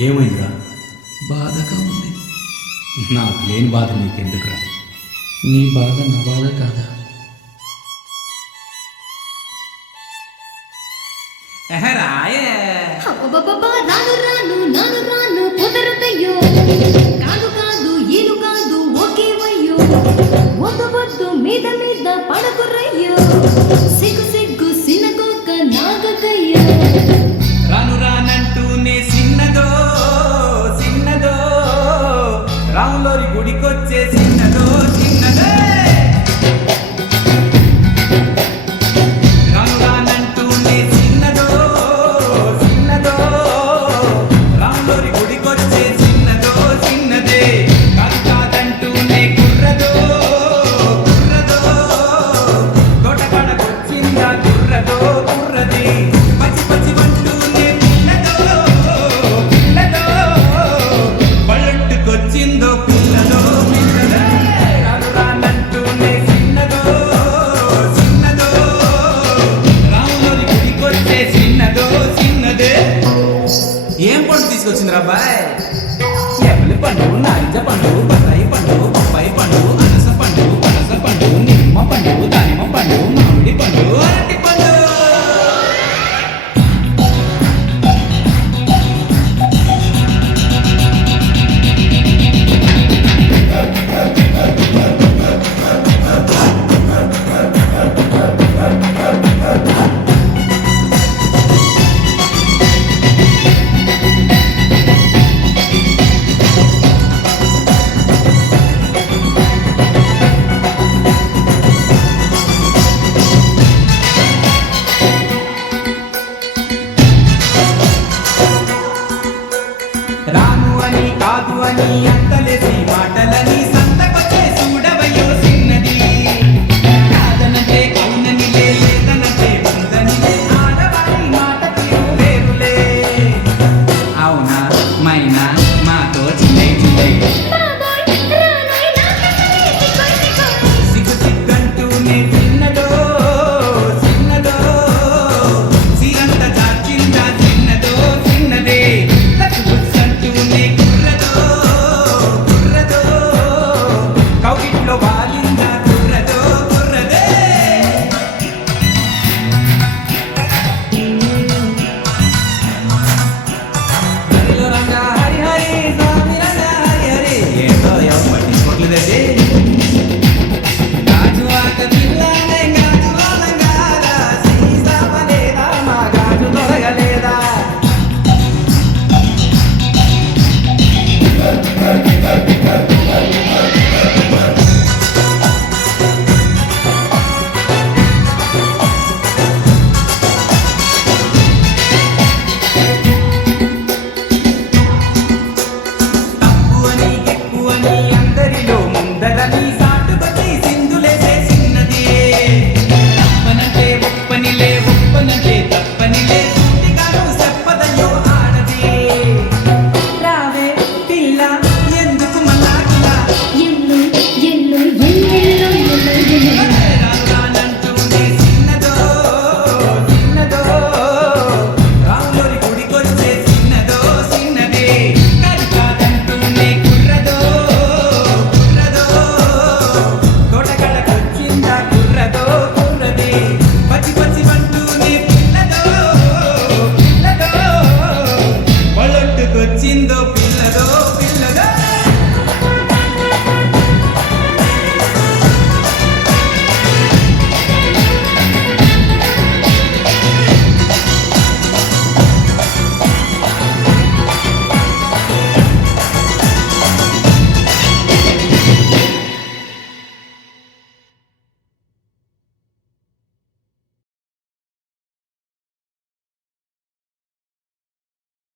ఏమైందిరా? బాధగా ఉంది. నాకు లేని బాధ నీకెందుకురా? నీ బాధ నా బాధ కాదా? రాను రాను నాను రాను కుదరదయ్యో, కాదు కాదు ఏను కాదు ఒకేవయ్యో, వద్దు వద్దు మీద మీద పడకురయ్యో, సిగ్గు సిగ్గు సినగొక్క నాగకయ్యో. రాను రానంటూనే చిన్నదో చిన్నదో, రాములోరి గుడికొచ్చే చిన్నదో చిన్నదే. రాను రానంటూనే చిన్నదో చిన్నదో, రాములోరి గుడికొచ్చే చిన్నదో చిన్నదే. కాదు కాదంటూనే కుర్రదో కుర్రదో, తోటకాడకొచ్చిందా కుర్రదో కుర్రది. పచ్చి పచ్చి వంటూనే పిల్లదో పిల్లదో, పళ్ళొట్టుకొచ్చిందో పిల్లదో పిల్లదో. రాను రానంటూనే చిన్నదో చిన్నదో, రాములోరి గుడికొచ్చే చిన్నదో చిన్నదే. ఏం పండు తీసుకొచ్చింది రాబాయ్? ఎవలి పండు, నారింజ పండు, బత్తాయి పండు, బొప్పాయి పండు, అనస పండు, పనస పండు, నిమ్మ పండు, దానిమ్మ పండు, మామిడి పండు, అరటి పండు. రాను అని కాదు అని అంతలేసి మాటలని